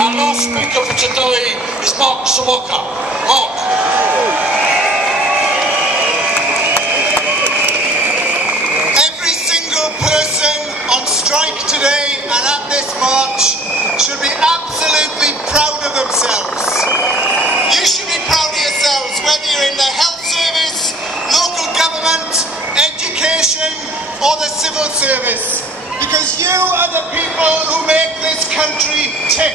Our last speaker for today is Serwotka. Mark. Every single person on strike today and at this march should be absolutely proud of themselves. You should be proud of yourselves, whether you're in the health service, local government, education, or the civil service. Because you are the people who make this country tick.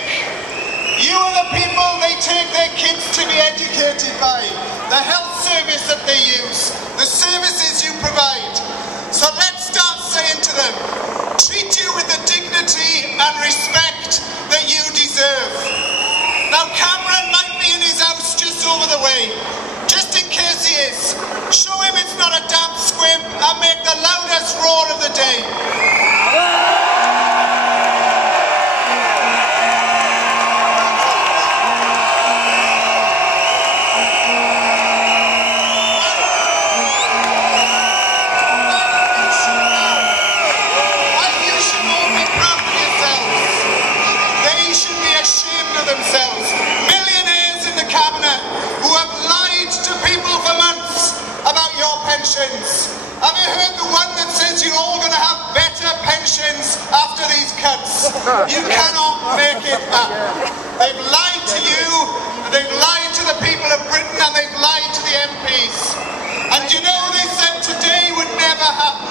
You are the people they take their kids to be educated by. The health service that they use. The services you provide. So let's start saying to them, treat you with the dignity and respect that you deserve. Now Cameron might be in his house just over the way. Just in case he is, show him it's not a damp squib and make the loudest roar of the day. Themselves. Millionaires in the cabinet who have lied to people for months about your pensions. Have you heard the one that says you're all going to have better pensions after these cuts? You cannot make it up. They've lied to you, they've lied to the people of Britain, and they've lied to the MPs. And you know, they said today would never happen.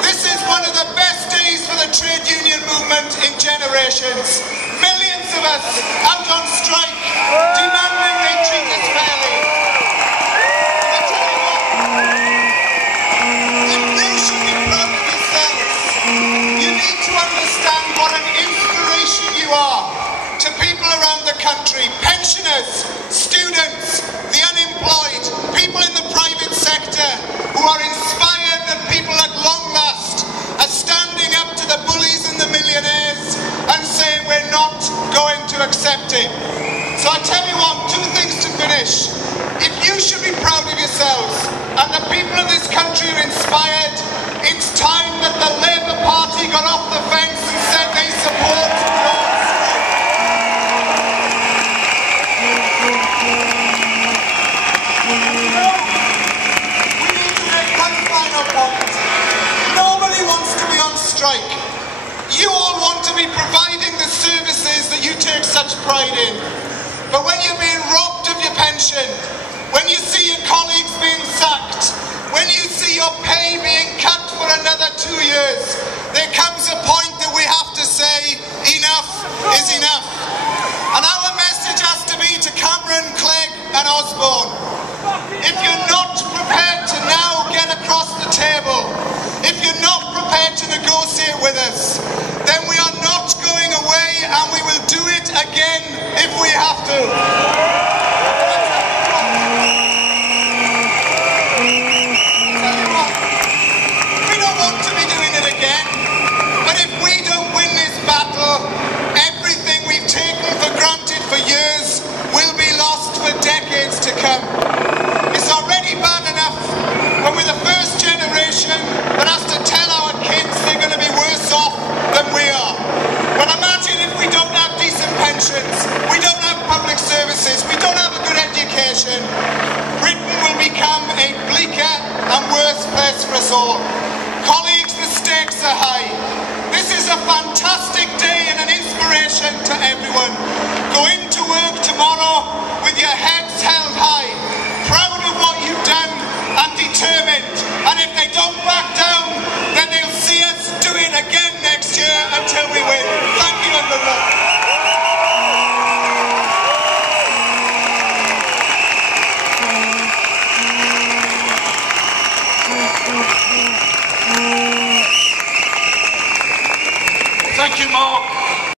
This is one of the best days for the trade union movement in generations. Millions of us out on strike, demanding they treat us fairly. I tell you what, if you should be proud of yourselves, you need to understand what an inspiration you are to people around the country, pensioners, students, the unemployed, people in the private sector who are inspired that people at long last are standing up to the bullies and the millionaires and saying we're not going to accept it. So I tell you what, two things to finish. If you should be proud of yourselves and the people of this country are inspired, it's time that the Labour Party got off the fence and said they support your Nobody wants to be on strike. You all want to be providing the services that you take such pride in. But when you're being robbed of your pension, when you see your colleagues being sacked, when you see your pay being cut for another 2 years, there comes a point that we have to say enough is enough. And our message has to be to Cameron, Clegg and Osborne. If you're not prepared to now get across the table, if you're not prepared to negotiate with us, then we are not going away and we will do it again if we have to. Tell you what, we don't want to be doing it again, but if we don't win this battle, everything we've taken for granted for years will be lost for decades to come. It's already bad enough when we're the first generation that has to tell our kids they're going to be worse off than we are. But imagine if we don't have decent pensions, we don't have public services, we don't have a good education, Britain will become a bleaker and worse place for us all. Colleagues, the stakes are high. This is a fantastic day and an inspiration to everyone. Go into work tomorrow with your heads held high, proud of what you've done and determined. And if they don't back down, then they'll see us do it again next year until we win. Thank you and good luck. Thank you, Mark.